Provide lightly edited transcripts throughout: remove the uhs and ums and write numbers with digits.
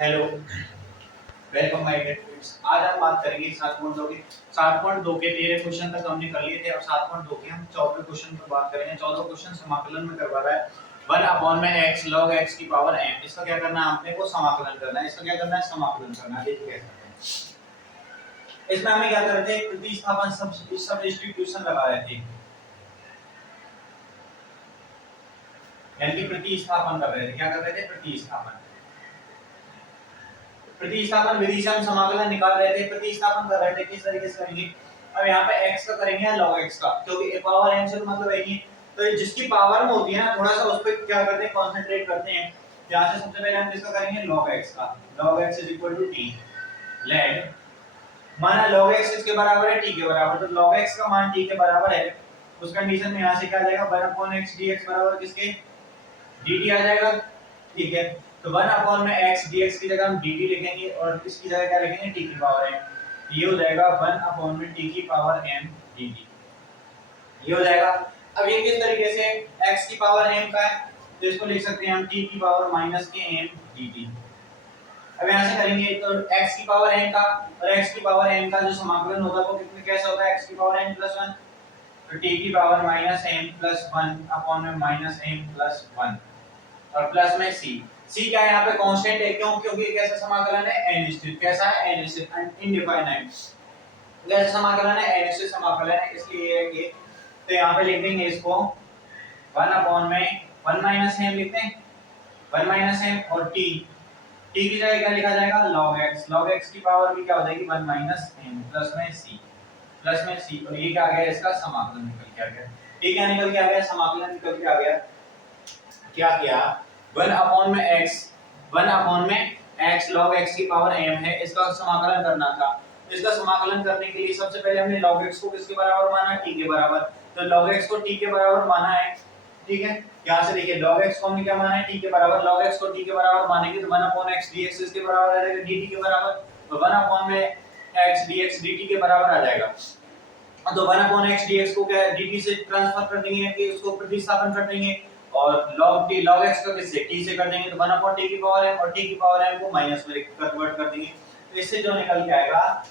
Hello, welcome my dear friends. आज हम बात करेंगे 7.2 के 7.2 के 13 क्वेश्चन तक हमने कर लिए थे और 7.2 के हम 14वें क्वेश्चन पर बात करेंगे। 14वां क्वेश्चन समाकलन में करवा रहा है 1 अपॉन में x log x की पावर m। इसका क्या करना है, आपने को समाकलन करना है। इसका क्या करना है, समाकलन करना है। देखिए कैसे करते हैं। इसमें हमें क्या करते हैं, प्रतिस्थापन सब्स्टिट्यूशन लगा रहे थे, यानी कि प्रतिस्थापन कर रहे थे। क्या कर रहे थे, प्रतिस्थापन। प्रतिस्थापन विधि से हम समाकलन निकाल रहे थे, प्रतिस्थापन कर रहे थे। किस तरीके से करेंगे, अब यहाँ पे x का करेंगे या log x का, क्योंकि पावर n से तो मतलब है नहीं। तो जिसकी पावर में होती है ना, थोड़ा सा उस पर क्या करते हैं, कंसंट्रेट करते हैं। यहाँ से सबसे पहले हम किसका करेंगे, log x का। log x t। लेट माना log x इसके बराबर है t के बराबर, तो log x का मान t के बराबर है। उस कंडीशन में यहाँ से क्या आ जाएगा, 1/x dx बराबर किसके, dt आ जाएगा। ठीक है, तो 1 अपॉन में x dx की जगह हम dt लिखेंगे और इसकी जगह क्या लिखेंगे, t की पावर m। ये हो जाएगा 1 अपॉन में t की पावर m dt। ये हो जाएगा। अब ये किस तरीके से, x की पावर m का है तो इसको लिख सकते हैं हम t की पावर माइनस के m dt। अब यहां से करेंगे तो x की पावर m का और x की पावर m का जो समाकलन होगा वो कितने कैसे होता है, x की पावर n प्लस 1, तो t की power minus m plus 1 upon में माइनस m प्लस 1 और प्लस में c। c क्या है, यहाँ पे कांस्टेंट है। क्यों, क्योंकि कैसा समाकलन है, अनिश्चित। कैसा है, अनिश्चित, इनडिफाइनाइट। जैसे समाकलन है अनिश्चित समाकलन है, इसलिए ये है कि तो यहाँ पे लिख देंगे इसको 1 अपॉन में 1 माइनस m लिखते हैं, 1 माइनस m और t की जगह क्या लिखा जाएगा, log x की पावर भी क्या हो जाएगी 1 माइनस m प्लस में c और ये क्या आ गया, इसका समाकलन निकल के आ गया। ठीक है, निकल के आ गया, समाकलन निकल के आ गया। क्या किया, 1 अपॉन में x log x की पावर m है, इसका समाकलन करना था। इसका समाकलन करने के लिए सबसे पहले हमने log x को किसके बराबर माना, t के बराबर। तो log x को t के बराबर माना है। ठीक है, यहां से देखिए log x को हमने क्या माना है, t के बराबर। log x को t के बराबर मानेंगे तो 1 अपॉन x dx इसके बराबर आ जाएगा, dt के बराबर। तो 1 अपॉन में x dx dt के बराबर आ जाएगा। तो 1 अपॉन x dx को क्या है, dt से ट्रांसफर कर देंगे कि उसको प्रतिस्थापन कर देंगे और log x को किससे, t से कर देंगे तो 1 अपॉन t की पावर m और t की पावर m को माइनस में कन्वर्ट कर देंगे। तो इससे जो निकल के आएगा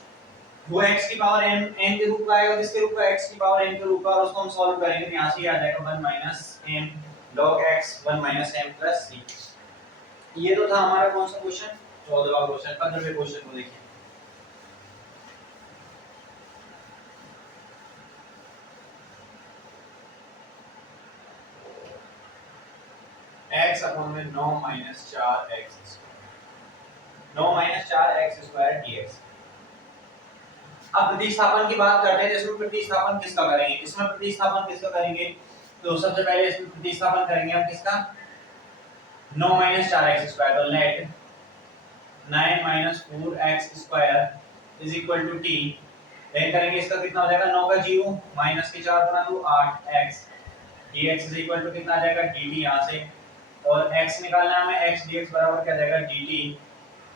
वो x की पावर m n के रूप का आएगा, किसके रूप का, x की पावर m के रूप का। और उसको हम सॉल्व करेंगे तो यहां से आ जाएगा 1 m log x 1 m c। ये तो था हमारा कौन सा क्वेश्चन, 14वां क्वेश्चन। 15वें क्वेश्चन को देखिए। x अपॉन में 9 minus 4x 9 minus 4x square dx। अब प्रतिस्थापन की बात करते हैं, तो इसमें प्रतिस्थापन किसका करेंगे, इसमें प्रतिस्थापन किसका करेंगे, तो सबसे पहले इसमें प्रतिस्थापन करेंगे हम किसका, 9 माइनस 4x स्क्वायर। तो let 9 minus 4x square is equal to t। Then करेंगे इसका कितना हो जाएगा, 9 का 0 माइनस के 4 बना दो 8x dx is equal to कितना आ जाएगा, dt यहां से। और x निकालना है हमें, x dx बराबर क्या जाएगा, dt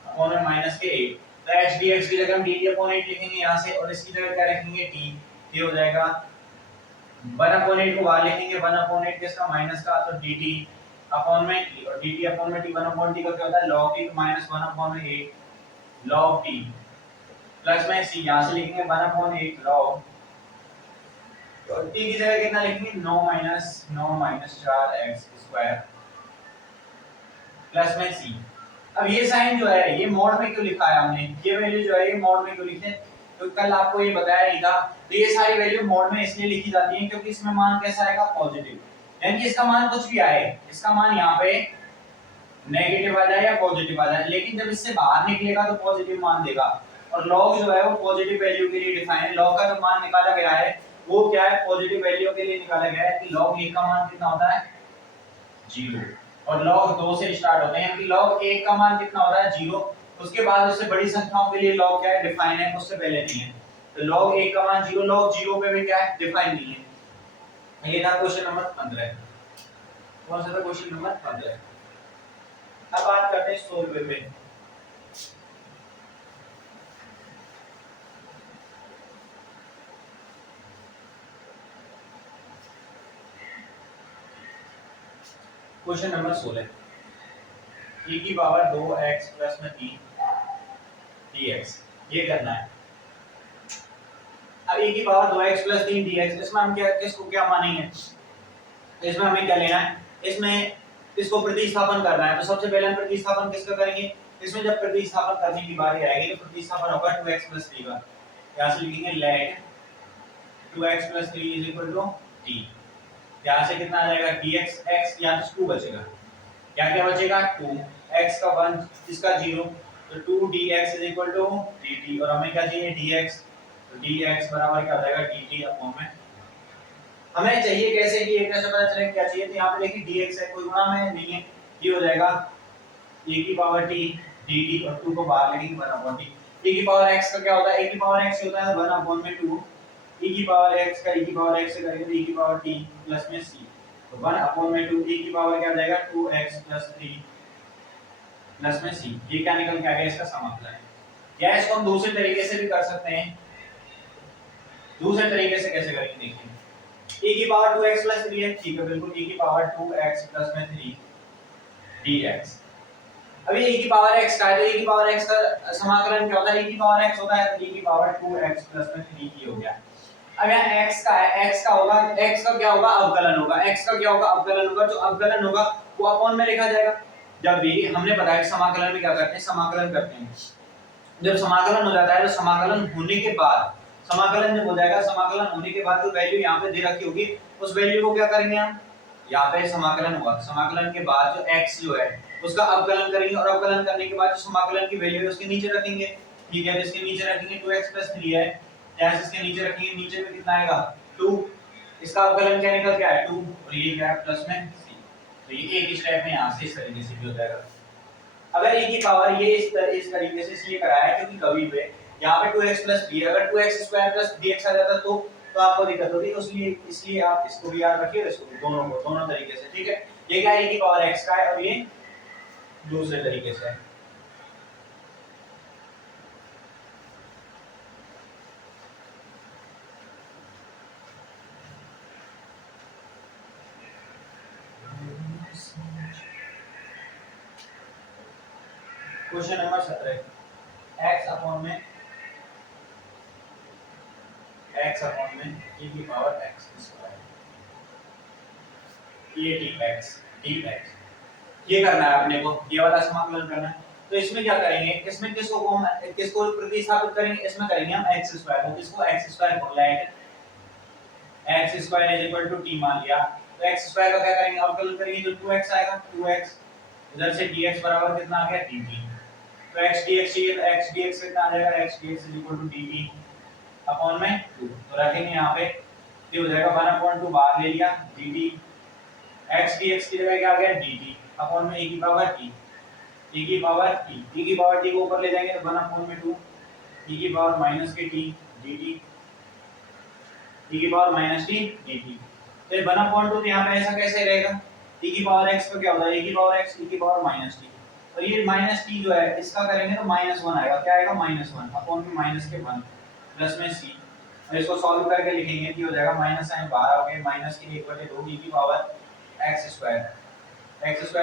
अपॉन में माइनस के 8। तो h dx की जगह हम dt अपॉन 8 लिखेंगे यहां से और इसकी जगह क्या रखेंगे, t। ये हो जाएगा 1 अपॉन 8 को बाहर लिखेंगे, 1 अपॉन 8 किसका, माइनस का, तो dt अपॉन में t और dt अपॉन में t। 1 अपॉन t का क्या होता है, log t माइनस 1 अपॉन में 8 log t प्लस में c। यहां से लिखेंगे 1 अपॉन 8 log, तो t की जगह कितना लिखेंगे, 9 माइनस 4x स्क्वायर प्लस में c। अब ये साइन जो है ये मोड में क्यों लिखा है हमने, ये वैल्यू जो है ये मोड में क्यों लिखे, तो कल आपको ये बताया नहीं था। तो ये सारी वैल्यू मोड में इसलिए लिखी जाती है क्योंकि इसमें मान कैसा आएगा, पॉजिटिव। यानी कि इसका मान कुछ भी आए, इसका मान यहाँ पे नेगेटिव आ जाए या पॉजिटिव आ जाए, लेकिन जब इससे बाहर निकलेगा तो पॉजिटिव मान देगा। और लॉग जो है वो पॉजिटिव वैल्यू के लिए डिफाइन है। लॉग का जो मान निकाला गया है वो क्या है, पॉजिटिव वैल्यू के लिए निकाला गया है कि log 1 का मान कितना होता है, 0। और log 2 से स्टार्ट होते हैं, कि log 1 का मान कितना होता है, 0। उसके बाद उससे बड़ी संख्याओं के लिए log क्या है, डिफाइन है, उससे पहले नहीं है। तो log 1 का मान 0, log 0 पे भी क्या है, डिफाइन नहीं है। ये था क्वेश्चन नंबर 15। कौन सा था, क्वेश्चन नंबर 15। अब बात करते हैं 16वें पे। Question number 16। e की पावर 2x प्लस में 3 dx, ये करना है। अब e की पावर 2x प्लस 3 dx, इसमें हम क्या किसको क्या मानेंगे, इसमें हमें क्या लेना है, इसमें इसको प्रतिस्थापन करना है। तो सबसे पहले हम प्रतिस्थापन किसका करेंगे, इसमें जब प्रतिस्थापन करने की बारी आएगी तो प्रतिस्थापन होगा 2x प्लस 3 का। यहां से लिखेंगे let 2x plus 3 is equal to t। यहां से कितना आ जाएगा dx, x यहां से 2 बचेगा, क्या क्या बचेगा 2, x का 1 इसका 0, तो 2 dx is equal to dt, और हमें क्या चाहिए dx, तो dx बराबर क्या हो जाएगा dt अपॉन में, हमें चाहिए कैसे कि एक कैसे पता चले क्या चाहिए, तो यहाँ पे देखिए dx है, कोई गुणा में नहीं है, ये हो जाएगा e की पावर t dt, और 2 को बाहर लेंगे 1 अपॉन t। e की पावर x का क्या होता है, e की पावर x होता है 1 अपॉन में 2, e की पावर x का e की पावर x से करेंगे तो e की पावर t प्लस में c, तो 1 अपॉन में 2, e की पावर क्या आ जाएगा 2x प्लस 3 प्लस में c, ये क्या निकल के आ गया इसका समाकलन है। या इसको हम दूसरे तरीके से भी कर सकते हैं, दूसरे तरीके से कैसे करेंगे देखिए, e की पावर 2x प्लस 3 है, ठीक है बिल्कुल, e की पावर 2x प्लस में 3 dx। अभी e की पावर x का है, तो e की पावर x का समाकलन क्या होता है, e की पावर x होता है तो e की पावर 2x प्लस में 3 की हो गया। अब यहाँ x का है, x का होगा, x का क्या होगा अवकलन होगा, x का क्या होगा अवकलन होगा, जो अवकलन होगा वो अपॉन में लिखा जाएगा। जब भी हमने बताया कि समाकलन में क्या करते हैं, समाकलन करते हैं, जब समाकलन हो जाता है तो समाकलन होने के बाद, समाकलन जब हो जाएगा, समाकलन होने के बाद जो वैल्यू यहाँ पे दे रखी होगी उस वैल्यू को क्या करेंगे हम, यहाँ पे समाकलन होगा, समाकलन के बाद जो x जो है उसका अवकलन करेंगे, और अवकलन करने के बाद जो समाकलन की वैल्यू है उसके नीचे रखेंगे, ठीक है, जिसके नीचे रखेंगे 2x 3 है, जैसे इसके नीचे रखेंगे, नीचे में कितना आएगा 2, इसका अवकलन क्या निकल के आया 2, और ये क्या है प्लस में c, तो ये एक स्टेप में यहाँ से इस तरीके से भी हो जाएगा। अगर e की पावर ये इस तरीके से इसलिए कराया है क्योंकि कभी पे यहाँ पे 2x प्लस b, अगर 2x स्क्वायर प्लस dx आ जाता तो आपको दिक्कत होती, इसलिए इसलिए आप इसको भी याद रखिए, इसको भी, दोनों को दोनों तरीके से, ठीक है। ये क्या है e की पावर x का है, और ये दूसरे तरीके से है। क्वेश्चन नंबर 17, x अपॉन में e की पावर x स्क्वायर, ये dx ये करना है अपने को, ये वाला समाकलन करना है। तो इसमें क्या करेंगे, इसमें किसको प्रतिस्थापित करेंगे, इसमें करेंगे हम x स्क्वायर को, किसको x स्क्वायर को, let x square is equal to t मान लिया, तो x स्क्वायर का क्या करेंगे अवकलन करेंगे, जो 2x आएगा 2x, इधर से dx बराबर कितना आ गया dt, तो x dx चाहिए तो x dx कितना आ जाएगा, x dx is equal to dt upon में 2, तो रखेंगे यहाँ पे, ये हो जाएगा 1/2 बाहर ले लिया dt, x dx की जगह क्या आ गया dt अपॉन में e की पावर t, e की पावर t को ऊपर ले जाएंगे तो 1/2 e की पावर माइनस के t dt, e की पावर माइनस t dt, तो 1/2 तो यहाँ पे ऐसा कैसे रहेगा, e की पावर x का क्या होता है, e की पावर x e की पावर माइनस t, और ये माइनस t जो है इसका करेंगे तो -1 आएगा, क्या आएगा -1 अपॉन में माइनस के 1 प्लस में c, और इसको सॉल्व करके लिखेंगे कि हो जाएगा माइनस साइन बाहर आ गया, माइनस के 1/2 e की पावर x स्क्वायर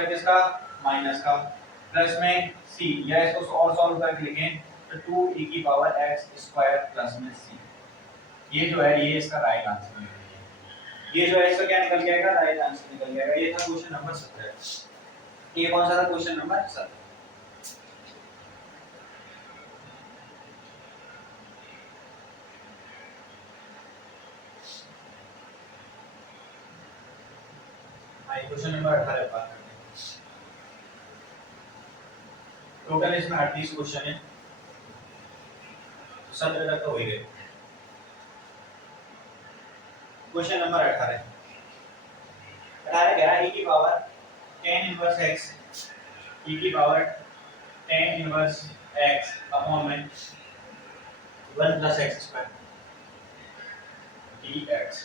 किसका माइनस का, प्लस में c, या इसको और सॉल्व करके लिखें तो 2 e की पावर x स्क्वायर प्लस में c, ये जो है ये इसका राइट आंसर है, ये जो है इसका क्या निकल जाएगा, राइट आंसर निकल जाएगा। ये था क्वेश्चन नंबर 17। ये कौन सा था, क्वेश्चन नंबर 17। क्वेश्चन नंबर 18 बात करते हैं। टोटल इसमें 38 क्वेश्चन है, 17 तक तो हो ही गए। क्वेश्चन नंबर 18 कह रहा है e की power tan inverse x, e की power tan inverse x upon में 1 प्लस x स्क्वायर dx,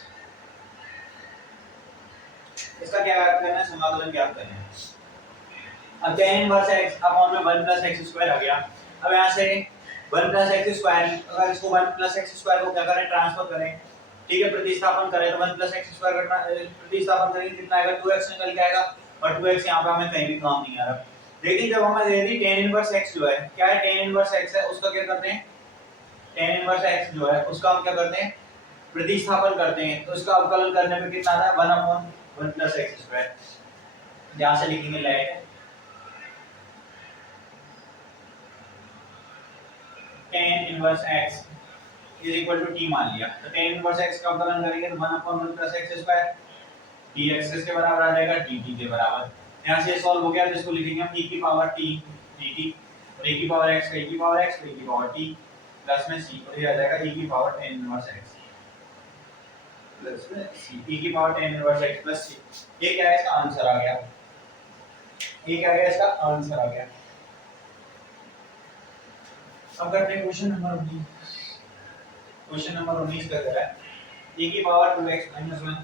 इसका क्या करना है, समाकलन क्या करना है। अब tan इनवर्स x अपॉन में 1 प्लस x स्क्वायर आ गया। अब यहाँ से 1 प्लस x स्क्वायर, अगर इसको 1 प्लस x स्क्वायर को क्या करें, ट्रांसफर करें, ठीक है, प्रतिस्थापन करें तो 1 प्लस x स्क्वायर करना, प्रतिस्थापन करेंगे कितना आएगा 2x निकल के आएगा, और 2x यहाँ पे हमें कहीं भी काम नहीं आ रहा, लेकिन जब हमें दे दी tan इनवर्स x जो है, क्या है tan इनवर्स x है, उसका क्या करते हैं, tan इनवर्स x जो है उसका हम क्या करते हैं, प्रतिस्थापन करते हैं। तो इसका अवकलन करने पे कितना आता है 1/1 प्लस एक्स स्क्वायर। यहां से लिखेंगे let tan inverse x is equal to t मान लिया, तो tan इनवर्स x का अवकलन करेंगे तो 1/1 प्लस एक्स स्क्वायर dx किसके बराबर आ जाएगा, dt के बराबर। यहां से सॉल्व हो गया तो इसको लिखेंगे हम e की पावर t dt, और e की पावर x का e की पावर x, e की पावर t प्लस में c, और ये आ जाएगा e की power tan inverse x plus में c, e की power tan inverse x plus c। ये क्या है, इसका आंसर आ गया, ये क्या है, इसका आंसर आ गया। अब करते हैं क्वेश्चन नंबर 19। क्वेश्चन नंबर 19 का कह रहा है e की पावर 2x - 1,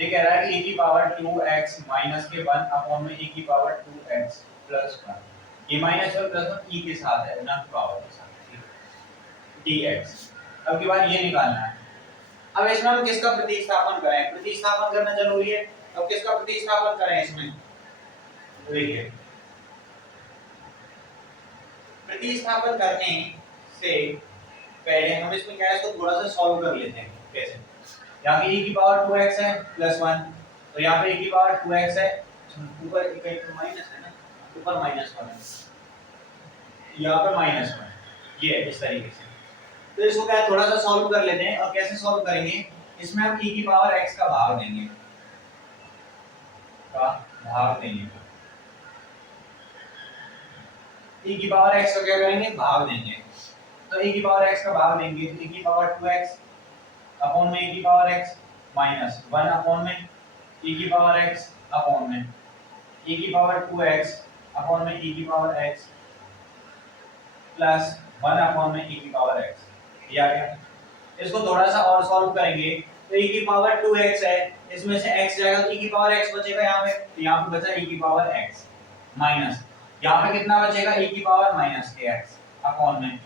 ये कह रहा है कि e की पावर 2x माइनस के 1 अपॉन में e की पावर 2x प्लस 1, ये माइनस और प्लस 1 e के साथ है ना, पावर के साथ dx। अब की बात ये निकालना है, अब इसमें हम किसका प्रतिस्थापन करें, प्रतिस्थापन करना जरूरी है। अब किसका प्रतिस्थापन करें इसमें, देखिए प्रतिस्थापन करने से पहले हम इसमें क्या है, इसको थोड़ा सा सॉल्व कर लेते हैं। कैसे, यहाँ पे e की पावर 2x है प्लस 1, तो यहाँ पे e की पावर 2x है, ऊपर माइनस है ना, ऊपर माइनस 1 है, यहाँ पे माइनस 1, ये है इस तरीके से। तो इसको क्या है, थोड़ा सा सॉल्व कर लेते हैं। और कैसे सॉल्व करेंगे, इसमें हम e की पावर x का भाग देंगे, e की पावर x का क्या करेंगे, भाग देंगे। तो e की पावर x का भाग देंगे तो e की पावर 2x अपॉन में e की पावर x माइनस 1 अपॉन में e की पावर x अपॉन में e की पावर 2x अपॉन में e की पावर x प्लस 1 अपॉन में e की पावर x, ये आ गया। इसको थोड़ा सा और सॉल्व करेंगे तो e की पावर 2x है, इसमें से x जाएगा तो e की पावर x बचेगा यहाँ पे, तो यहाँ पे बचा e की पावर x माइनस, यहाँ पे कितना बचेगा e की पावर माइनस x अपॉन में,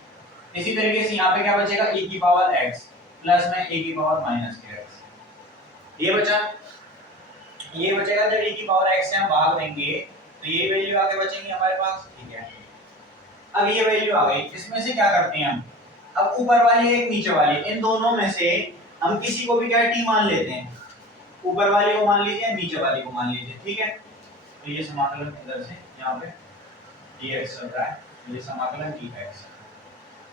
इसी तरीके से यहाँ पे क्या बचेगा e की पावर x प्लस में e की पावर माइनस x, ये बचा। ये बचेगा जब e की पावर x से हम भाग देंगे तो ये वैल्यू आगे बचेंगी हमारे पास, ठीक है। अब ये वैल्यू आ गई, इसमें से क्या करते हैं हम, अब ऊपर वाली एक नीचे वाली, इन दोनों में से हम किसी को भी क्या t मान लेते हैं, ऊपर वाली को मान लीजिए, नीचे वाली को मान लीजिए, ठीक है। तो ये समाकलन इधर से यहाँ पे dx चल रहा है, ये समाकलन dx।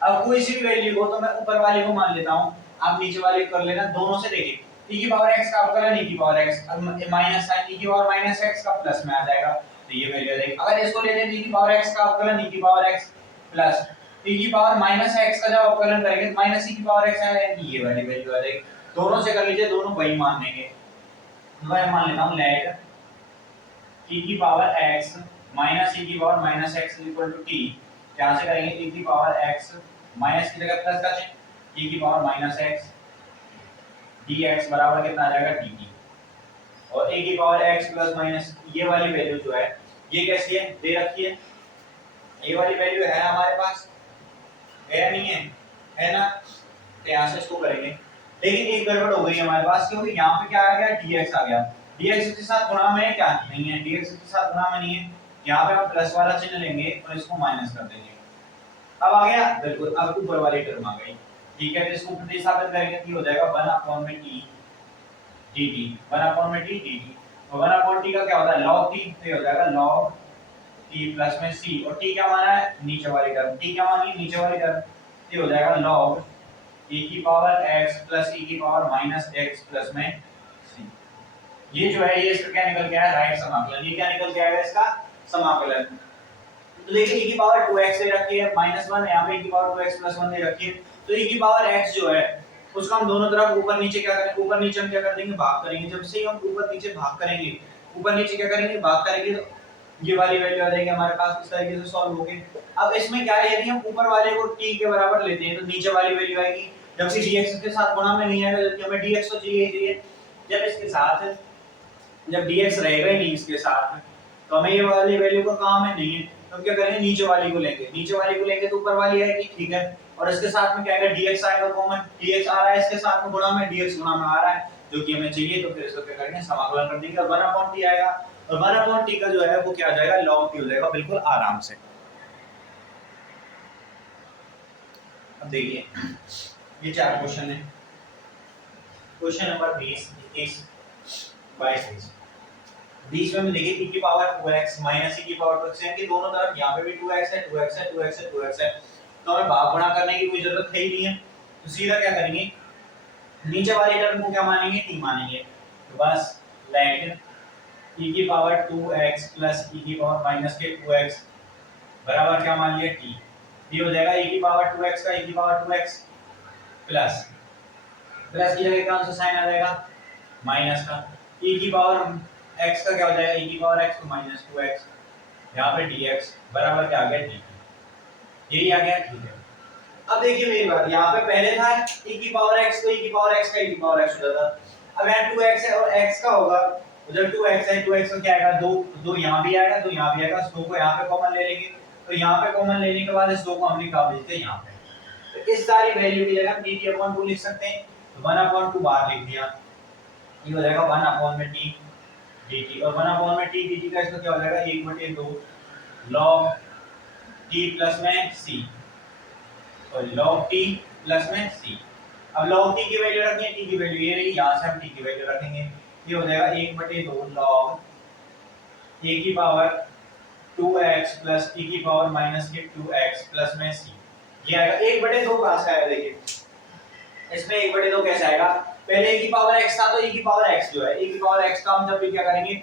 अब कोई सी भी वैल्यू को तो मैं ऊपर वाले को मान लेता हूं, आप नीचे वाले को कर लेना। दोनों से देखिए e की पावर x का अवकलन e की पावर x, अब माइनस साइन e की पावर माइनस x का प्लस में आ जाएगा, तो ये वैल्यू आ जाएगी। अगर इसको ले लें e की पावर x का अवकलन e की पावर x प्लस e की पावर माइनस x का जब अवकलन करेंगे तो माइनस e की पावर x आएगा, ये वाली वैल्यू आ जाएगी। दोनों से कर लीजिए, दोनों वही मान लेंगे। मैं मान लेता हूं लेट e की पावर x माइनस e की power minus x equal to t, यहां से करेंगे e की पावर x माइनस की जगह प्लस का चिन्ह, e की पावर माइनस x dx बराबर कितना आ जाएगा dt, और a की पावर x प्लस माइनस ये वाली वैल्यू जो है ये कैसी है, दे रखी है, ये वाली वैल्यू है हमारे पास, है नहीं है, है ना। तो यहाँ से इसको करेंगे, लेकिन एक गड़बड़ हो गई हमारे पास, क्योंकि यहाँ पे क्या आ गया dx आ गया, dx के साथ गुणा में क्या नहीं है, dx के साथ गुणा में नहीं है, यहाँ पे हम प्लस वाला चिन्ह लेंगे और इसको माइनस कर देंगे। अब आ गया, बिल्कुल, अब ऊपर वाली टर्म आ गई, ठीक है। तो इसको प्रतिस्थापित करेंगे तो हो जाएगा 1 में t dt, 1 में t dt, और 1 t का क्या होता है log t, तो ये हो जाएगा log t प्लस में c, और t क्या माना है, नीचे वाली टर्म, t क्या मानी, नीचे वाली टर्म, ये हो जाएगा log e की पावर x प्लस e की पावर माइनस x प्लस में c। ये जो है ये इसका क्या निकल के आया, राइट समाकलन। ये क्या निकल के आएगा, इसका समाकलन। तो देखिए e की पावर 2x दे रखी है माइनस 1, यहाँ पे e की पावर 2x प्लस 1 दे रखी है, तो e की पावर x जो है उसका हम दोनों तरफ ऊपर नीचे क्या करेंगे, ऊपर नीचे हम क्या कर देंगे, भाग करेंगे। जब से हम ऊपर नीचे भाग करेंगे, ऊपर नीचे क्या करेंगे, भाग करेंगे, तो ये वाली वैल्यू आ जाएगी हमारे पास, इस तरीके से सॉल्व हो गए। अब इसमें क्या है, यदि हम ऊपर वाले को t के बराबर लेते हैं तो नीचे वाली वैल्यू आएगी, जबकि dx के साथ गुणा में नहीं आएगा, जबकि हमें dx तो चाहिए। जब इसके साथ, जब dx रहेगा ही नहीं इसके साथ, तो हमें ये वाली वैल्यू का काम है नहीं है, तो क्या करेंगे, नीचे वाली को लेंगे, नीचे वाली को लेंगे तो ऊपर वाली आएगी, ठीक है। और इसके साथ में क्या आएगा, dx आएगा कॉमन, dx आ रहा है इसके साथ में गुणा में, dx गुणा में आ रहा है जो कि हमें चाहिए, तो फिर इसको क्या करेंगे, समाकलन कर देंगे और 1/t आएगा। और 1/t का जो है वो क्या आ जाएगा, log t हो जाएगा बिल्कुल आराम से। अब देखिए ये 4 क्वेश्चन है। Question number 20, 21, 22, 23। 20 में देखिए e की पावर 2x माइनस e की पावर 2x है कि दोनों तरफ यहाँ पे भी 2x है 2x है 2x है 2x है, तो हमें भाग गुणा करने की कोई जरूरत है ही नहीं है। तो सीधा क्या करेंगे, नीचे वाली टर्म को क्या मानेंगे, t मानेंगे। तो बस लेट e की पावर 2x प्लस e की पावर माइनस के 2x बराबर क्या मान लिया t। ये हो जाएगा e की पावर 2x का e की पावर 2x प्लस प्लस की जगह कौन सा साइन आ जाएगा, माइनस का। e की पावर x का क्या हो जाएगा, e की पावर x तो माइनस 2x, यहाँ पे dx बराबर क्या आ गया dt। यही आ गया, ठीक है। अब देखिए मेरी बात, यहाँ पे पहले था e की पावर x तो e की पावर x का e की पावर x हो जाता। अब यहाँ 2x है और x का होगा, उधर 2x है, 2x का क्या आएगा, 2 2 यहाँ भी आएगा, 2 यहाँ भी आएगा, इस 2 को यहाँ पे कॉमन ले लेंगे। तो यहाँ पे कॉमन लेने के बाद इस 2 को हम निकाल देते हैं यहाँ पे। तो इस सारी वैल्यू की जगह हम dt/2 लिख सकते हैं। तो 1/2 बाहर लिख दिया, ये हो जाएगा 1 में t dt, और 1 में t dt का इसका क्या हो जाएगा 1/2 log t प्लस में c, sorry log t plus में c। अब log t की वैल्यू रखनी है, t की वैल्यू ये रही, यहाँ से हम t की वैल्यू रखेंगे, ये हो जाएगा 1/2 log a की पावर 2x प्लस e की पावर माइनस के 2x प्लस में c। ये आएगा 1/2 कहाँ से आया, देखिए इसमें 1/2 कैसे आएगा, पहले e की पावर x था तो e की पावर x जो है, e की पावर x का हम जब भी क्या करेंगे,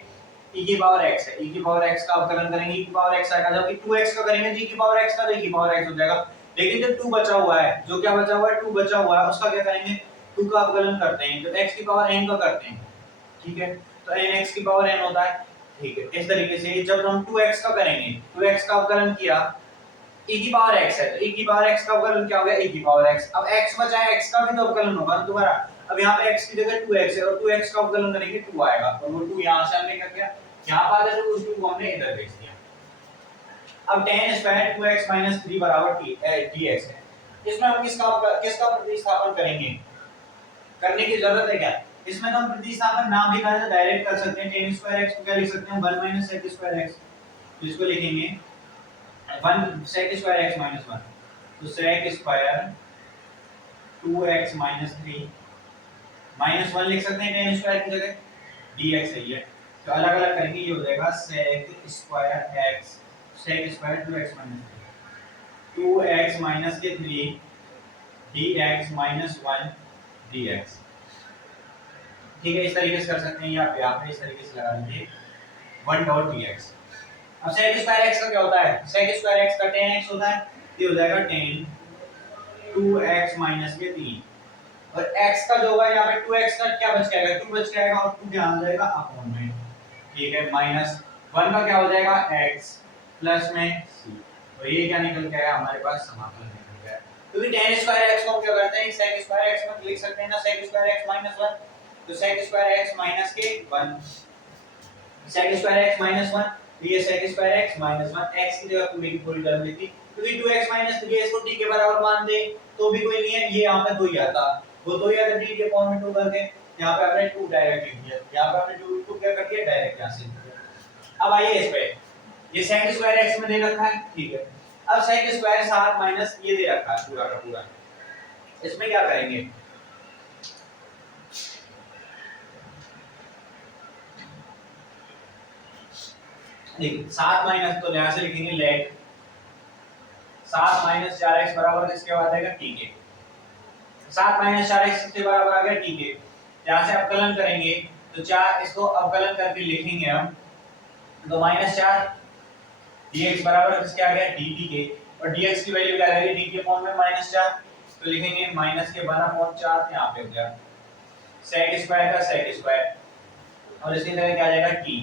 e की पावर x है, e की पावर x का अवकलन करेंगे, e की पावर x आएगा, जबकि 2x का करेंगे तो e की पावर x का तो e की पावर x हो जाएगा। लेकिन जब 2 बचा हुआ है, जो क्या बचा हुआ है 2 बचा हुआ है, उसका क्या करेंगे 2 का अवकलन करते हैं, तो x की पावर n का करते हैं, ठीक है। तो n x की पावर n होता है, ठीक है। इस तरीके से जब हम 2x का करेंगे, 2x का अवकलन किया, e की पावर x है तो e की पावर x का अवकलन क्या हो गया, e की पावर x। अब x बचा है, x का भी तो अवकलन होगा ना दोबारा। अब यहाँ पे x की जगह 2x है और 2x का अवकलन करेंगे 2 आएगा, और वो 2 यहाँ से हमने क्या किया, यहाँ पर आया तो उस 2 को हमने इधर भेज दिया। अब tan स्क्वायर 2x 3 बराबर dx है। इसमें हम किसका प्रतिस्थापन करेंगे, करने की जरूरत है क्या, इसमें तो हम प्रतिस्थापन नाम लिखा है तो डायरेक्ट कर सकते हैं। tan स्क्वायर x को क्या लिख सकते हैं 1 - sec स्क्वायर x, तो इसको लिखेंगे 1 sec स्क्वायर x - 1, तो sec स्क्वायर 2x - 3 -1 लिख सकते हैं tan स्क्वायर की जगह, dx है ये। तो अलग अलग करेंगे, ये हो जाएगा sec square x sec square 2x - 3 2x - 3 dx - 1 dx, ठीक है। इस तरीके से कर सकते हैं, या यहाँ पे इस तरीके से लगा लीजिए 1.dx। अब sec स्क्वायर x का क्या होता है, sec स्क्वायर x का tan x होता है, ये हो जाएगा tan 2x - 3, और x का जो होगा यहाँ पे 2x का क्या बच जाएगा 2 बच जाएगा, और 2 क्या आ जाएगा अपॉन में, ठीक है। -1 का क्या हो जाएगा x प्लस में c, तो ये क्या निकल के आया हमारे पास समाकलन निकल गया। क्योंकि tan स्क्वायर x को हम क्या करते हैं sec स्क्वायर x में लिख सकते हैं ना, sec स्क्वायर x - 1, तो sec स्क्वायर x माइनस के 1 sec स्क्वायर x - 1, तो ये sec स्क्वायर x - 1 x की जगह पूरी की पूरी टर्म लिखी, क्योंकि 2x - 3 है, इसको t के बराबर मान दे तो भी कोई नहीं है, ये यहाँ पे 2 ही आता, वो 2 ही आता t के अपॉन में 2 करके, यहाँ पे हमने 2 डायरेक्ट लिख दिया, यहाँ पे हमने 2 क्या कर दिया डायरेक्ट यहाँ से लिख दिया। अब आइए इस पे, ये sec स्क्वायर x में दे रखा है, ठीक है। अब sec स्क्वायर 7 माइनस ये दे रखा है पूरा का पूरा, इसमें क्या करेंगे, देखिए 7 माइनस, तो यहाँ से लिखेंगे लेट 7 - 4x बराबर किसके बाद आएगा t के, 7 - 4x किसके बराबर आ गया t के। यहाँ से अवकलन करेंगे तो 4 इसको अवकलन करके लिखेंगे हम, तो -4 dx बराबर किसके आ गया dt के, और dx की वैल्यू क्या रहेगी d के फॉर्म में -4, तो लिखेंगे माइनस के 1/4 यहाँ पे हो गया sec स्क्वायर का sec स्क्वायर, और इसकी जगह क्या आ जाएगा t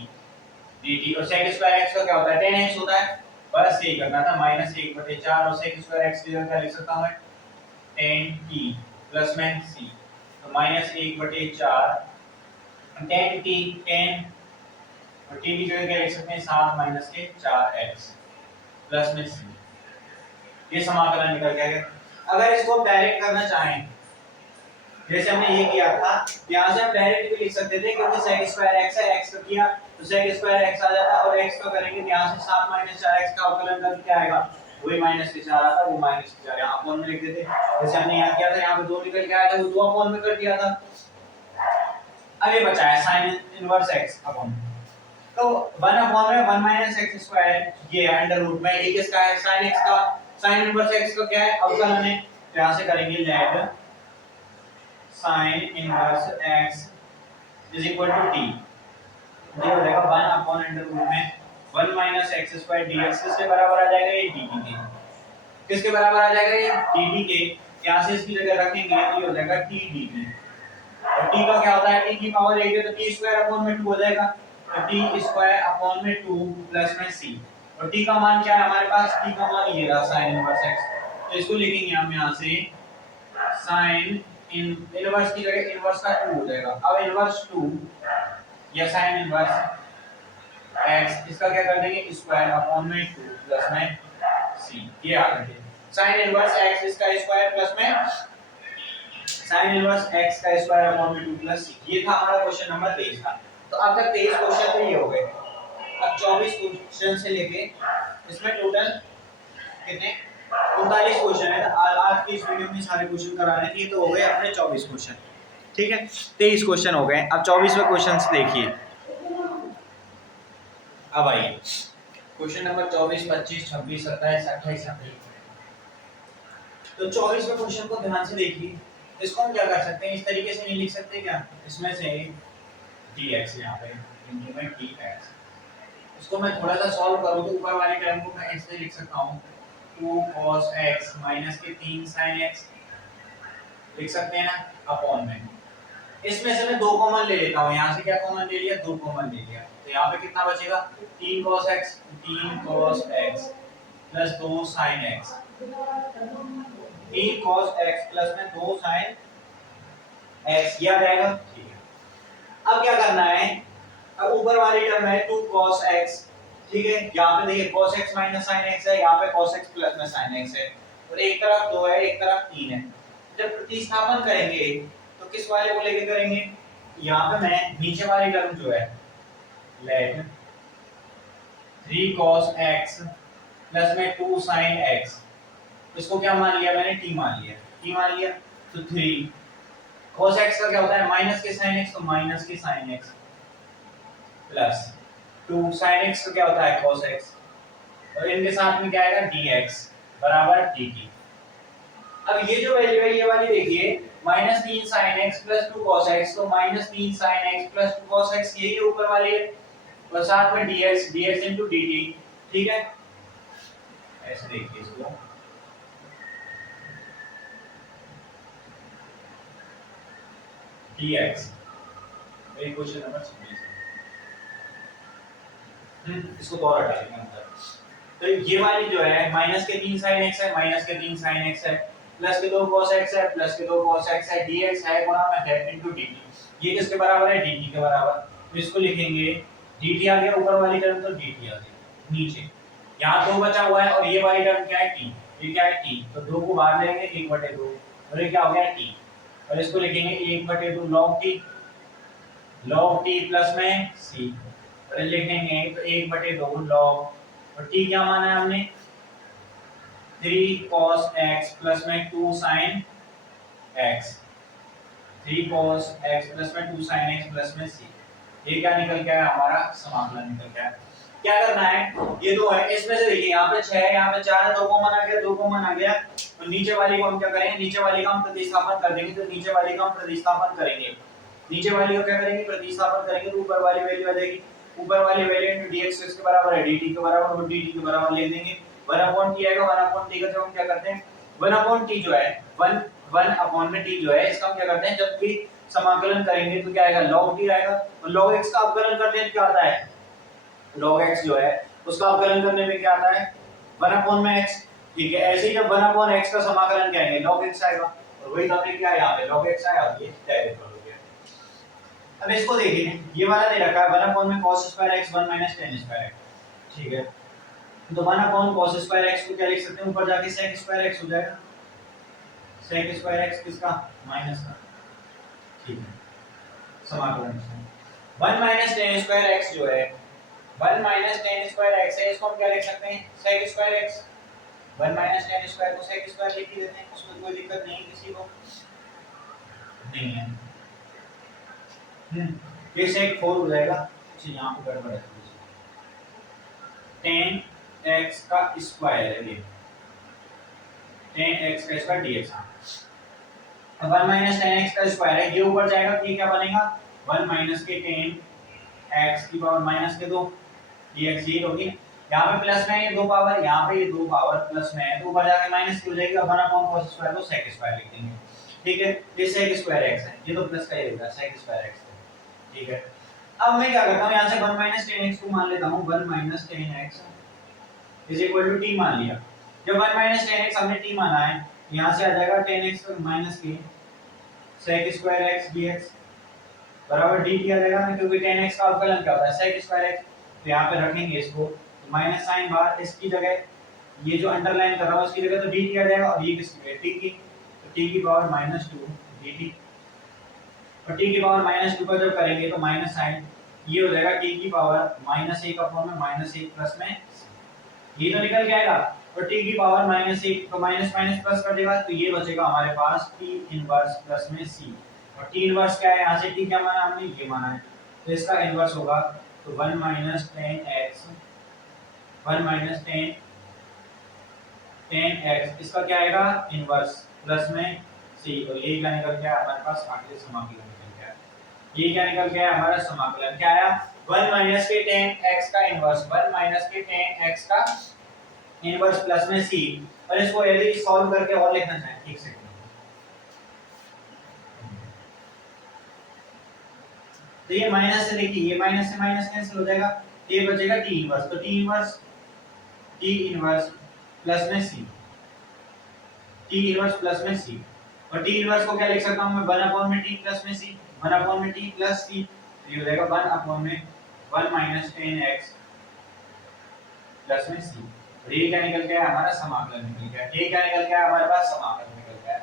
dt, और sec स्क्वायर x का क्या होता है tan x होता है, बस यही करना था -1/4, और sec स्क्वायर x की जगह क्या लिख सकता हूं मैं tan t प्लस में c, तो -1/4 tan t tan, और t की जगह क्या लिख सकते हैं 7 माइनस के 4x प्लस में c, ये समाकलन निकल गया। अगर इसको हम डायरेक्ट करना चाहें जैसे हमने ये किया था, यहाँ से हम डायरेक्ट भी लिख सकते थे क्योंकि sec स्क्वायर x है, x का किया तो sec स्क्वायर x आ जाता है और x का करेंगे तो यहाँ से 7 - 4x का अवकलन करके क्या आएगा, वही -4 आता है, वो -4 यहाँ अपॉन में लिख देते। जैसे हमने यहाँ किया था, यहाँ पे 2 निकल के आया था, वो 2 अपॉन में कर दिया था। अब ये बचा है sin इनवर्स x अपॉन, तो 1 अपॉन में 1 - x स्क्वायर, ये अंडर रूट में, ये किसका है, sin x का, sin इनवर्स x का क्या है, अवकलन है, तो यहाँ से करेंगे let sin inverse x is equal to t, ये हो जाएगा 1 अपॉन अंडर रूट में 1 - x स्क्वायर dx, किसके बराबर आ जाएगा, ये dt के, किसके बराबर आ जाएगा, ये dt के, यहाँ से इसकी जगह रखेंगे तो ये हो जाएगा t dt, और t का क्या होता है, t की पावर 8 है तो t स्क्वायर अपॉन में 2 हो जाएगा, तो t स्क्वायर अपॉन में 2 प्लस में c, और t का मान क्या है हमारे पास, t का मान ये रहा sin इनवर्स x, तो इसको लिखेंगे हम यहाँ से sin इनवर्स की जगह इनवर्स का 2 हो जाएगा। अब इनवर्स 2 या sin इनवर्स x, इसका क्या कर देंगे, स्क्वायर अपॉन में 2 प्लस में c, ये आ गया sin इनवर्स x इसका स्क्वायर प्लस में sin इनवर्स x का स्क्वायर अपॉन में 2 प्लस c, ये था हमारा क्वेश्चन नंबर 23 का। तो अब तक 23 क्वेश्चन तो ये हो गए। अब 24 क्वेश्चन से लेके इसमें टोटल कितने 39 क्वेश्चन है, आज की इस वीडियो में सारे क्वेश्चन कराने थे, तो हो गए अपने 24 क्वेश्चन, ठीक है, 23 क्वेश्चन हो गए। अब 24वें क्वेश्चन से देखिए, अब आइए क्वेश्चन नंबर 24, 25, 26, 27, 28, 29, तो 24वें क्वेश्चन को ध्यान से देखिए। इसको हम क्या कर सकते हैं, इस तरीके से नहीं लिख सकते क्या, इसमें से dx यहाँ पे इनटू में dx, इसको मैं थोड़ा सा सॉल्व करूं तो ऊपर वाले टर्म को मैं ऐसे लिख सकता हूं 2 cos x माइनस के 3 sin x, लिख सकते हैं ना, अपॉन में, इसमें से मैं 2 कॉमन ले लेता हूं, यहां से क्या कॉमन ले लिया, 2 कॉमन ले लिया, तो यहां पे कितना बचेगा, 3 cos x plus 2 sin x, 3 cos x plus में 2 sin x, ये आ जाएगा, ठीक है। अब क्या करना है, अब ऊपर वाली टर्म है 2 cos x, ठीक है, यहाँ पे देखिए cos x minus sin x है, यहाँ पे cos x प्लस में sin x है, और एक तरफ 2 है, एक तरफ 3 है। जब प्रतिस्थापन करेंगे तो किस वाले को लेके करेंगे, यहाँ पे मैं नीचे वाली टर्म जो है लेट 3 cos x प्लस में 2 sin x, इसको क्या मान लिया मैंने, t मान लिया, तो 3 cos x का क्या होता है, माइनस के sin x, तो माइनस के sin x plus 2 sin x का क्या होता है, cos x, और इनके साथ में क्या आएगा, dx बराबर dt। अब ये जो वैल्यू है ये वाली देखिए, -3 sin x plus 2 cos x, तो -3 sin x plus 2 cos x, ये ऊपर वाली है, और साथ में dx into dt, ठीक है, ऐसे देखिए इसको, dx, ये क्वेश्चन नंबर 26 है, इसको और हटा देंगे अंदर, तो ये वाली जो है माइनस के 3 sin x है, माइनस के 3 sin x है, प्लस के 2 cos x है, प्लस के 2 cos x है, dx है गुणा में है into dt, ये किसके बराबर है, dt के बराबर, तो इसको लिखेंगे dt आ गया ऊपर वाली टर्म, तो dt आ गया नीचे, यहाँ 2 बचा हुआ है, और ये वाली टर्म क्या है, t, ये क्या है t, तो 2 को बाहर लेंगे 1/2, और ये क्या हो गया t, और इसको लिखेंगे 1/2 log t प्लस में c, और लिखेंगे तो 1/2 log, और t क्या माना है हमने, 3 cos x प्लस में 2 sin x, 3 cos x plus में 2 sin x प्लस में c, ये क्या निकल के आया, हमारा समाकलन निकल के आया। क्या करना है, ये दो है, इसमें से देखिए यहाँ पे 6 है, यहाँ पे 4 है, 2 कॉमन आ गया, 2 कॉमन आ गया, तो नीचे वाली को हम क्या करेंगे, नीचे वाली का हम प्रतिस्थापन कर देंगे, तो नीचे वाली का हम प्रतिस्थापन करेंगे, नीचे वाली को क्या करेंगे, प्रतिस्थापन करेंगे, तो ऊपर वाली वैल्यू आ जाएगी, ऊपर वाली वैल्यू इनटू dx किसके बराबर है, dt के बराबर, और dt के बराबर लिख देंगे 1/t आएगा, 1/t का जब हम क्या करते हैं, 1/t जो है 1 में t जो है, इसका हम क्या करते हैं, जब भी समाकलन करेंगे तो क्या आएगा, log t आएगा, और log x का अवकलन करते हैं क्या आता है, log x जो है उसका अवकलन करने में क्या आता है, 1/x, ठीक है, ऐसे ही जब 1/x का समाकलन करेंगे log x आएगा, और वही हमने क्या है यहाँ पे log x आया, ये डायरेक्ट कर दोगे। अब इसको देखिए, ये वाला दे रखा है 1 cos square x 1 - tan square x, ठीक है, तो 1 cos स्क्वायर x को क्या लिख सकते हैं, ऊपर जाके sec स्क्वायर x हो जाएगा, sec स्क्वायर x किसका, माइनस का, ठीक है, समाकलन 1 माइनस टेन स्क्वायर एक्स जो है 1 माइनस टेन स्क्वायर एक्स है, इसको हम क्या लिख सकते हैं sec square x. 1 minus tan square को सेक स्क्वायर लिख ही देते हैं, उसमें कोई दिक्कत नहीं किसी को नहीं है। ये सेक 4 हो जाएगा। अच्छा यहाँ पे गड़बड़ है, टेन एक्स का स्क्वायर है ये, टेन एक्स का स्क्वायर dx। अब 1 माइनस टेन एक्स का स्क्वायर है, ये ऊपर जाएगा तो ये क्या बनेगा 1 माइनस के टेन एक्स की पावर माइनस के 2 dx ये होगी। यहाँ पे प्लस में ये दो पावर, यहाँ पे ये दो पावर प्लस में है तो ऊपर जाके माइनस की हो जाएगी। अब 1/cos स्क्वायर को sec स्क्वायर लिख देंगे। ठीक है, ये sec स्क्वायर x है, ये तो प्लस का ही होगा sec स्क्वायर x है। ठीक है, अब मैं क्या करता हूँ यहाँ से 1 माइनस टेन एक्स को मान लेता हूँ 1 minus tan x is equal to t मान लिया। जब 1 माइनस टेन एक्स हमने टी माना है, यहाँ से आ जाएगा टेन एक्स माइनस के sec स्क्वायर x dx बराबर dt आ जाएगा, क्योंकि टेन एक्स का अवकलन क्या होता है sec स्क्वायर x। तो यहाँ पे रखेंगे इसको माइनस साइन बार, इसकी जगह ये जो अंडरलाइन कर रहा हूँ इसकी जगह तो dt आ जाएगा, और ये किसकी जगह t की, तो t की पावर -2 dt, और t की पावर -2 का जब करेंगे तो माइनस साइन ये हो जाएगा t की पावर -1 अपॉन में -1 प्लस में ये तो निकल जाएगा, और t की पावर -1 तो माइनस माइनस प्लस कर देगा तो ये बचेगा हमारे पास t इनवर्स प्लस में c। और t इनवर्स क्या है, यहाँ से t क्या माना हमने ये माना है, तो इसका इनवर्स होगा तो 1 minus tan x 1 minus tan x इसका क्या आएगा इनवर्स प्लस में c, और ये क्या निकल गया हमारे पास आखिरी समाकलन निकल गया। ये क्या निकल गया हमारा समाकलन क्या आया 1 माइनस के टेन एक्स का इनवर्स 1 माइनस के टेन एक्स का इनवर्स प्लस में c। और इसको यदि सॉल्व करके और लिखना चाहें ठीक से तो ये माइनस से देखिए ये माइनस से माइनस कैंसिल हो जाएगा, ये बचेगा t इनवर्स, तो t इनवर्स प्लस में c, t इनवर्स प्लस में c। और t इनवर्स को क्या लिख सकता हूं मैं 1 अपॉन में t प्लस में c, 1 अपॉन में t प्लस c, तो ये हो जाएगा 1 अपॉन में 1 माइनस टेन एक्स प्लस में c। और ये क्या निकल गया हमारा समाकलन निकल गया, ये क्या निकल गया हमारे पास समाकलन निकल गया।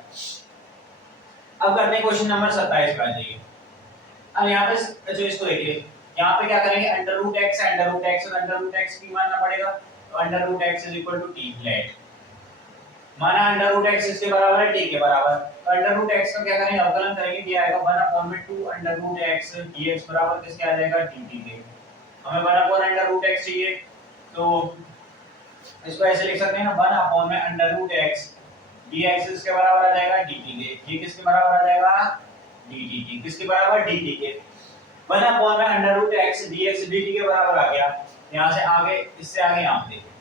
अब करते हैं क्वेश्चन नंबर 27 का। जाइए अब यहाँ पे जो इसको देखिए यहाँ पे क्या करेंगे अंडर रूट एक्स और अंडर रूट एक्स की मानना पड़ेगा, तो under root x is equal to t flat माना अंडर रूट एक्स इसके बराबर है टी के बराबर, तो अंडर रूट एक्स का क्या करेंगे अवकलन करेंगे, ये आएगा 1 अपॉन में 2 अंडर रूट एक्स dx बराबर किसके आ जाएगा dt के। हमें 1 अपॉन अंडर रूट एक्स चाहिए तो इसको ऐसे लिख सकते हैं ना 1 अपॉन में अंडर रूट एक्स dx इसके बराबर आ जाएगा dt के, ये किसके बराबर आ जाएगा dt के, किसके बराबर dt के 1 अपॉन में under root x dx dt के बराबर आ गया। यहाँ से आगे इससे आगे यहाँ पे देखिए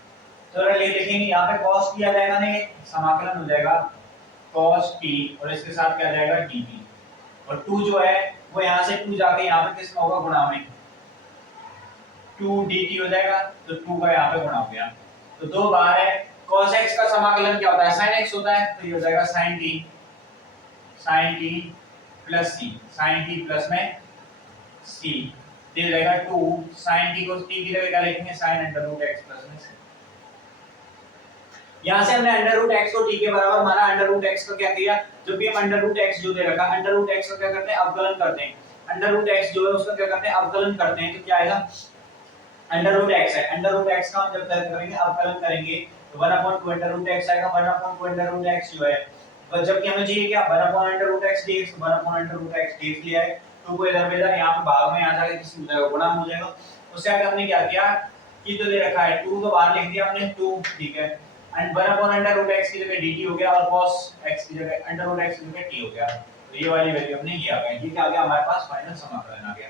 तो अगर ले लिखेंगे यहाँ पे cos t आ जाएगा ना, ये समाकलन हो जाएगा cos t और इसके साथ क्या आ जाएगा dt, और 2 जो है वो यहाँ से 2 जाके यहाँ पे किस में होगा गुणा में 2 dt हो जाएगा, तो 2 का यहाँ पे गुणा हो गया तो 2 बार है। cos x का समाकलन क्या होता है sin x होता है, तो ये हो जाएगा sin t plus c, sin t plus में c दे जाएगा 2 sin t को t की जगह क्या लिखेंगे sin under root x plus में c। यहाँ से हमने अंडर रूट x को t के बराबर माना, अंडर रूट x का क्या किया जब भी हम अंडर रूट x जो दे रखा अंडर रूट x का क्या करते हैं अवकलन करते हैं, अंडर रूट x जो है उसका क्या करते हैं अवकलन करते हैं, तो क्या आएगा अंडर रूट x है, अंडर रूट x का हम जब करेंगे अवकलन करेंगे तो 1/2 अंडर रूट x आएगा, 1/2 अंडर रूट x जो है तो जबकि हमें चाहिए क्या 1/2 under root x dx, 1/2 under root x dx लिया है तो वो इधर इधर यहाँ पे भाग में आ जाएगा किसी हो जाएगा गुणा हो जाएगा। उससे आगे हमने क्या किया कि तो दे रखा है 2 तो बाहर लिख दिया हमने 2 ठीक है, एंड 1/2 अंडर रूट x की जगह dt हो गया और cos x की जगह अंडर रूट x की जगह t हो गया, तो ये वाली वैल्यू हमने ये आ गई, ये क्या आ गया हमारे पास फाइनल समाकलन आ गया।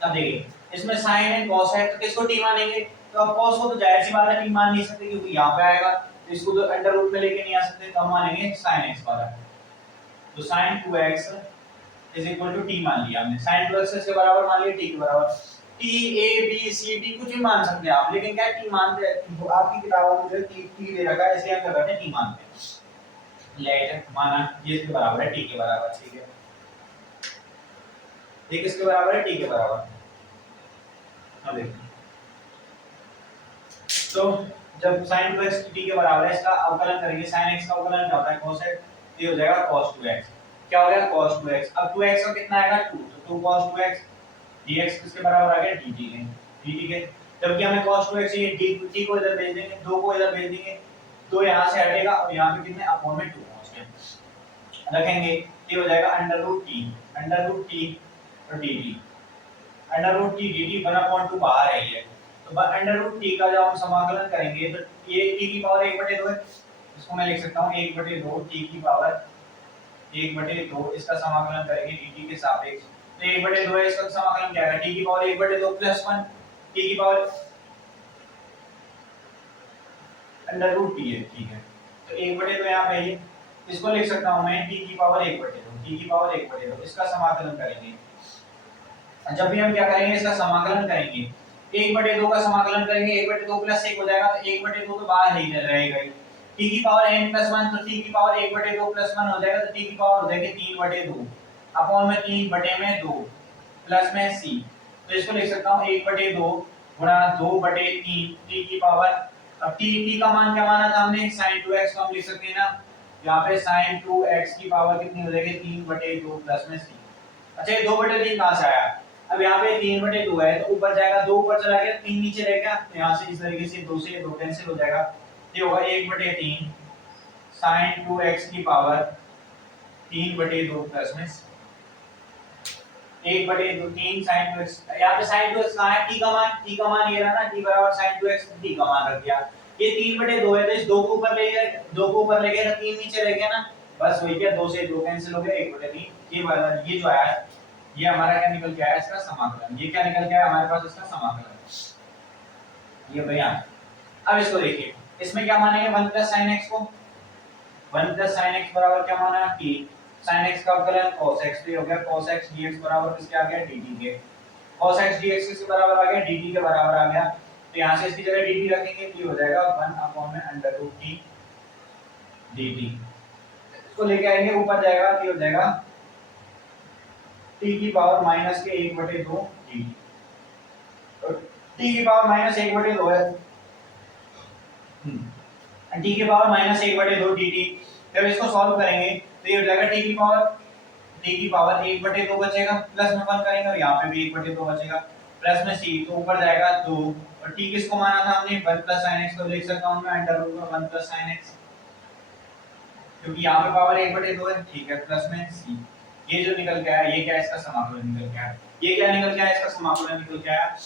अब देखिए इसमें sin एंड cos है तो किसको t मानेंगे, तो अब cos को तो जाहिर सी बात है t मान नहीं सकते क्योंकि यहाँ पे आएगा, तो इसको तो अंडर रूट में लेके नहीं आ सकते तो हम मानेंगे sin x वाला, तो sin 2x is equal to t मान लिया हमने, sin 2x इसके बराबर मान लिया t के बराबर, t a b c d कुछ भी मान सकते हैं आप, लेकिन क्या t मानते हैं तो आपकी किताबों में जो t दे रखा है इसलिए हम क्या करते हैं t मानते हैं। लेट माना ये इसके बराबर है t के बराबर, ठीक है ये किसके बराबर है t के बराबर। अब देखिए तो जब sin 2x t के बराबर है इसका अवकलन करेंगे, sin x का अवकलन क्या होता है cos x, ये हो जाएगा cos 2x, क्या हो गया cos 2x। अब 2x का कितना आएगा 2, तो 2 cos 2x dx किसके बराबर आ गया dt के, dt के। जबकि हमें cos 2x चाहिए, dt को इधर भेज देंगे, 2 को इधर भेज देंगे, तो यहाँ से हटेगा और यहाँ पे कितने अपॉन में 2 पहुंच गया। रखेंगे ये हो जाएगा अंडर रूट टी और dt, under root t dt 1/2 बाहर है ये, तो अंडर रूट टी का जब हम समाकलन करेंगे तो ये t की पावर 1/2 है, इसको मैं लिख सकता हूँ 1/2 t की पावर 1/2, इसका समाकलन करेंगे dt के सापेक्ष, तो 1/2 है, इसका समाकलन क्या है t की पावर 1/2 प्लस 1 t की पावर अंडर रूट टी है, ठीक है। तो 1/2 यहाँ पे ये इसको लिख सकता हूँ मैं t की पावर 1/2, t की पावर 1/2, इसका समाकलन करेंगे। जब भी हम क्या करेंगे इसका समाकलन करेंगे, 1/2 का समाकलन करेंगे, 1/2 प्लस 1 हो जाएगा, तो 1/2 तो बाहर नहीं रहेगा ही, t की पावर n प्लस 1, तो t की पावर 1/2 प्लस 1 हो जाएगा, तो t की पावर हो जाएगी 3/2 अपॉन में 3/2 प्लस में c, तो इसको लिख सकता हूँ 1/2 गुणा 2/3 t की पावर, अब t का मान क्या माना था हमने sin 2x, को हम लिख सकते हैं ना, यहाँ पे sin 2x की पावर कितनी हो जाएगी 3/2 प्लस में c। अच्छा ये 2/3 कहाँ से आया, अब यहाँ पे 3/2 है तो ऊपर जाएगा, 2 ऊपर चला गया, 3 नीचे रह गया, तो यहाँ से इस तरीके से 2 से 2 कैंसिल हो जाएगा, ये होगा 1/3 sin 2x की पावर 3/2 प्लस में 1/2 3 sin 2x, यहाँ पे sin 2x कहाँ है, t का मान ये रहा ना, t बराबर sin 2x, t का मान रख दिया, ये 3/2 है तो इस 2 को ऊपर ले गए, 2 को ऊपर ले गए तो 3 नीचे रह गया ना, बस वही क्या 2 से 2 कैंसिल हो गया, 1/3 ये वाला, ये जो आया ये हमारा क्या निकल के आया इसका समाकलन, ये क्या निकल के आया हमारे पास इसका समाकलन, ये भैया। अब इसको देखिए, इसमें क्या मानेंगे 1 sin x को, 1 sin x बराबर क्या माना t sin x का अवकलन cos x, तो हो गया cos x dx बराबर किसके आ गया dt के, cos x dx किसके बराबर आ गया dt के बराबर आ गया, तो यहां से इसकी जगह dt रखेंगे, ये हो जाएगा 1/√t dt, इसको लेके आएंगे ऊपर जाएगा, ये हो जाएगा t की पावर माइनस के 1/2 dt, तो t की पावर माइनस 1/2 है, t की पावर माइनस 1/2 dt, जब इसको सॉल्व करेंगे तो ये हो जाएगा t की पावर 1/2 बचेगा, प्लस में 1 करेंगे और यहाँ पे भी 1/2 बचेगा, प्लस में c, तो ऊपर जाएगा 2, और t किसको माना था हमने 1 sin x, तो लिख सकता हूँ मैं अंडर रूट में 1 sin x, क्योंकि यहाँ पे पावर 1/2 है, ठीक है, प्लस में c, ये जो निकल के आया ये क्या इसका समाकलन निकल के आया, ये क्या निकल के आया इसका समाकलन निकल के आया।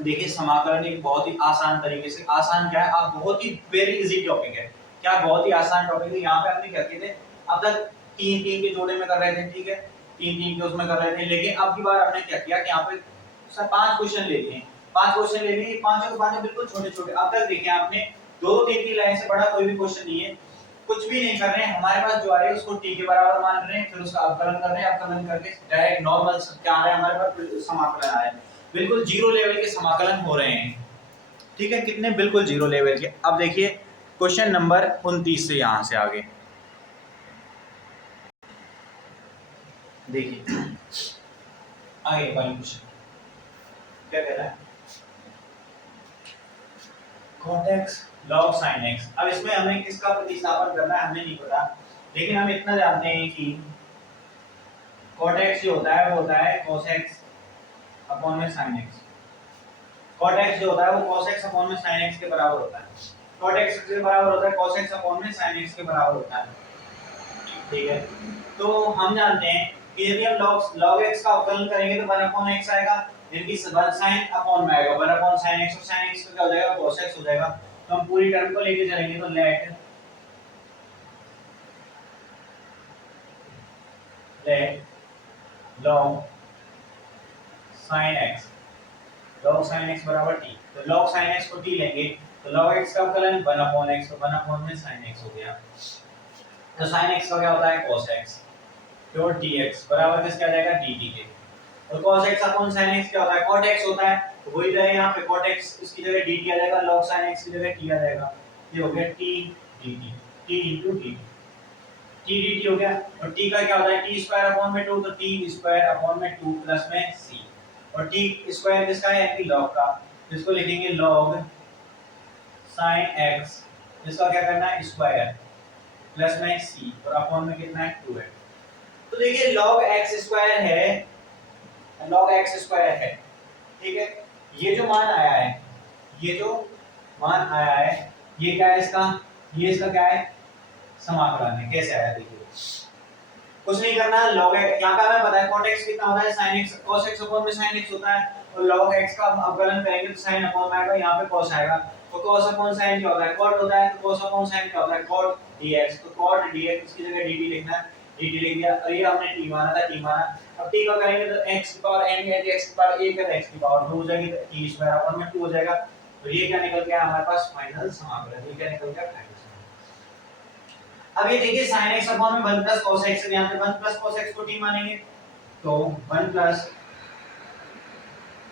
देखिए समाकलन एक बहुत ही आसान तरीके से, आसान क्या है, आप बहुत ही वेरी इजी टॉपिक है, क्या बहुत ही आसान टॉपिक है। यहाँ पे हमने क्या किए थे, अब तक 3-3 के जोड़े में कर रहे थे, ठीक है, 3-3 के उसमें कर रहे थे, लेकिन अब की बार हमने क्या किया कि यहाँ पे सर 5 क्वेश्चन ले लिए, 5 क्वेश्चन ले लिए, पांचों के पांचों बिल्कुल छोटे छोटे। अब तक देखिए आपने 2-3 की लाइन से बड़ा कोई भी क्वेश्चन नहीं है, कुछ भी नहीं कर रहे हैं, हमारे पास जो आ रही है उसको t के बराबर मान रहे हैं, फिर उसका अवकलन कर रहे हैं, अवकलन करके डायरेक्ट नॉर्मल क्या आ रहा है हमारे पास समाकलन आ रहा है, बिल्कुल जीरो लेवल के समाकलन हो रहे हैं, ठीक है, कितने बिल्कुल जीरो लेवल के। अब देखिए क्वेश्चन नंबर 29 से यहां से आगे देखिए आगे वाला क्वेश्चन क्या कह रहा है, cot x log sin x। अब इसमें हमें किसका प्रतिस्थापन करना है हमें नहीं पता, लेकिन हम इतना जानते हैं कि cot x जो होता है वो होता है cos x अपॉन में sin x, cot x जो होता है वो cos x अपॉन में sin x के बराबर होता है, cot x के बराबर होता है cos x अपॉन में sin x के बराबर होता है, ठीक है। तो हम जानते हैं कि यदि हम log x का अवकलन करेंगे तो 1 अपॉन x आएगा, यानी sin अपॉन में आएगा 1 अपॉन sin x, और sin x का क्या हो जाएगा cos x हो जाएगा, तो हम पूरी टर्म को लेके चलेंगे, तो let log sin x, log sin x बराबर t, तो log sin x को t लेंगे तो log x का अवकलन 1 अपॉन x, तो 1 अपॉन में sin x हो गया, तो sin x का क्या होता है cos x, तो dx बराबर किसका आ जाएगा dt के, और cos x upon sin x क्या होता है cot x होता है, तो वही रहे यहाँ पे cot x इसकी जगह dt आ जाएगा, log sin x की जगह t आ जाएगा, ये हो गया t dt, t into dt, t dt हो गया, और t का क्या होता है t स्क्वायर अपॉन में 2, तो t स्क्वायर अपॉन में 2 प्लस में c, और t स्क्वायर किसका है यानी log का, इसको लिखेंगे log sin x, इसका क्या करना है स्क्वायर प्लस में c, और अपॉन में कितना है 2 है, तो देखिए log x स्क्वायर है, log x स्क्वायर है, ठीक है। ये जो मान आया है, ये जो मान आया है, ये क्या है इसका, ये इसका क्या है, समाकलन है। कैसे आया देखिए, कुछ नहीं करना, log x यहाँ पे हमें पता है cot x कितना होता है, sin x, cos x upon में sin x होता है, और log x का अवकलन करेंगे तो sin अपॉन में आएगा, यहाँ पे cos आएगा, तो cos अपॉन sin क्या होता है, cot होता है, तो cos अपॉन sin क्या होता है, cot dx, तो cot dx इसकी जगह dt लिखना है, dt लिख दिया, और ये हमने t माना था, t माना। अब t का करेंगे तो x की पावर n है, x की पावर 1 है, x की पावर 2 हो जाएगी, तो t स्क्वायर अपॉन में 2 हो जाएगा। तो ये क्या निकल गया हमारे पास, फाइनल समाकलन। ये क्या निकल गया, फाइनल। अब ये देखिए sin x अपॉन में 1 प्लस cos x, यहाँ पे 1 प्लस cos x को t मानेंगे, तो 1 प्लस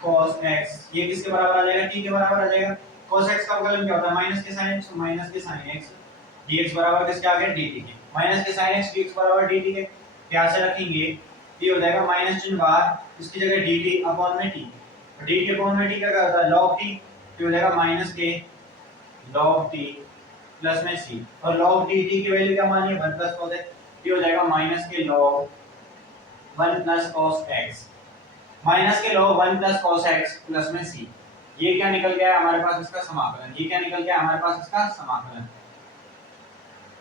cos x ये किसके बराबर आ जाएगा, t के बराबर आ जाएगा। cos x का अवकलन क्या होता है, माइनस के sin x, तो माइनस के sin x dx बराबर किसके आ गया, dt के, माइनस के sin x dx बराबर dt के, क्या से रखेंगे, ये हो जाएगा माइनस चिन्ह बाहर, इसकी जगह dt अपॉन में t, dt अपॉन में t क्या होता है, log t, तो हो जाएगा माइनस के log t प्लस में c, और log dt की वैल्यू क्या मानिए, 1 प्लस cos x, ये हो जाएगा माइनस के log 1 plus cos x, minus के log 1 plus cos x plus में c। ये क्या निकल गया हमारे पास, इसका समाकलन। ये क्या निकल गया हमारे पास, इसका समाकलन,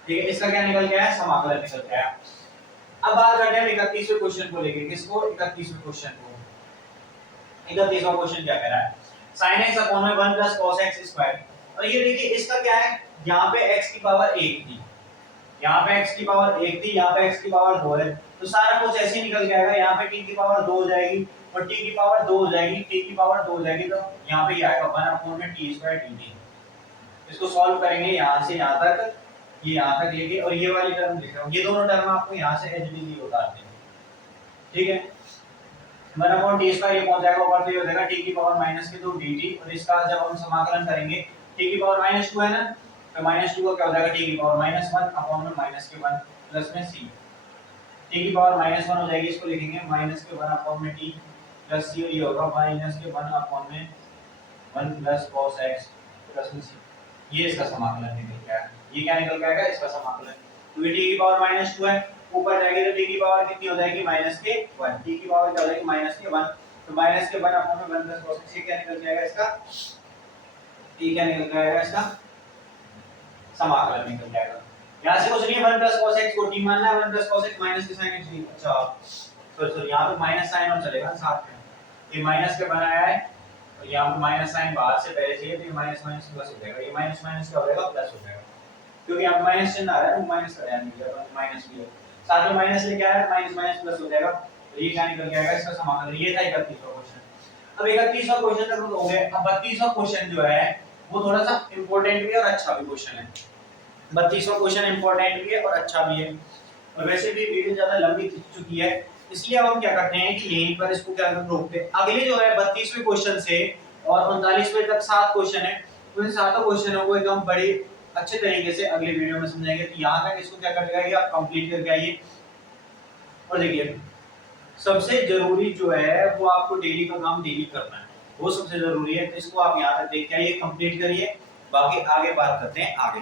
ठीक है। इसका क्या निकल गया है, समाकलन निकल गया। अब बात करते हैं 31वें क्वेश्चन को लेके, किसको, 31वें क्वेश्चन को। 31वां क्वेश्चन क्या कह रहा है, sin x अपॉन में 1 प्लस cos x स्क्वायर, और ये देखिए इसका क्या है, यहाँ पे x की पावर 1 थी, यहाँ पे x की पावर 1 थी, यहाँ पे x की पावर 2 है, तो सारा कुछ ऐसे ही निकल के आएगा, यहाँ पे t की पावर 2 हो जाएगी और t की पावर 2 हो जाएगी, t की पावर 2 हो जाएगी, तो यहाँ पे ये आएगा 1 अपॉन में t स्क्वायर dt। इसको सॉल्व करेंगे यहाँ से यहाँ तक, ये यहाँ तक लेके, और ये वाली टर्म लिख रहा हूँ, ये दोनों टर्म आपको यहाँ से एचडीजी उतारते हैं, ठीक है। 1 अपॉन t स्क्वायर ये पहुंच जाएगा ऊपर, तो ये हो जाएगा t की पावर -2 dt, और इसका जब हम समाकलन करेंगे t की पावर -2 है ना, तो -2 का क्या हो जाएगा, t की पावर -1 अपॉन में -1 प्लस में c, t की पावर -1 हो जाएगी, इसको लिखेंगे -1 अपॉन में t प्लस c, और ये होगा -1 अपॉन में 1 प्लस cos x प्लस में c। ये इसका समाकलन निकल गया, ये क्या निकल गया इसका समाकलन। तो ये t की पावर -2 है, ऊपर जाएगी तो t की पावर कितनी हो जाएगी, -1, t की पावर क्या हो जाएगी, -1, तो -1 अपॉन में 1 प्लस cos x, ये क्या निकल जाएगा इसका, ये क्या निकल जाएगा इसका समाकलन निकल जाएगा। यहाँ से कुछ नहीं है, 1 प्लस cos x को t मानना है, 1 प्लस cos x माइनस के sin x नहीं, अच्छा सॉरी यहाँ पे माइनस साइन और चलेगा साथ में, ये माइनस के बनाया है, और यहाँ पे माइनस साइन बाहर से पहले चाहिए, तो ये माइनस माइनस प्लस हो जाएगा, ये माइनस माइनस क्या हो जाएगा, प्लस हो जाएगा, क्योंकि यहाँ पे माइनस चिन्ह आ रहा है, वो माइनस का ध्यान दीजिएगा, माइनस भी है, साथ में माइनस लेके आया है, माइनस माइनस प्लस हो जाएगा, तो ये क्या निकल जाएगा इसका समाकलन। ये था 31वां क्वेश्चन। अब 31वां क्वेश्चन तक हो गए। अब 32वां क्वेश्चन जो है वो थोड़ा सा इंपॉर्टेंट भी है और अच्छा भी क्वेश्चन है। 32वां क्वेश्चन इंपॉर्टेंट भी है और अच्छा भी है, और वैसे भी वीडियो ज्यादा लंबी खिंच चुकी है, इसलिए अब हम क्या करते हैं कि यहीं पर इसको क्या करते रोकते हैं। अगले जो है 32वें क्वेश्चन से और 39वें तक 7 क्वेश्चन है, तो इन सातों क्वेश्चनों को एकदम बड़ी अच्छे तरीके से अगले वीडियो में समझाएंगे। तो यहाँ तक इसको क्या करेगा ये आप कंप्लीट करके आइए। और देखिए सबसे जरूरी जो है वो आपको डेली का काम डेली करना है, वो सबसे जरूरी है, तो इसको आप यहाँ तक देख के आइए, कंप्लीट करिए, बाकी आगे बात करते हैं आगे।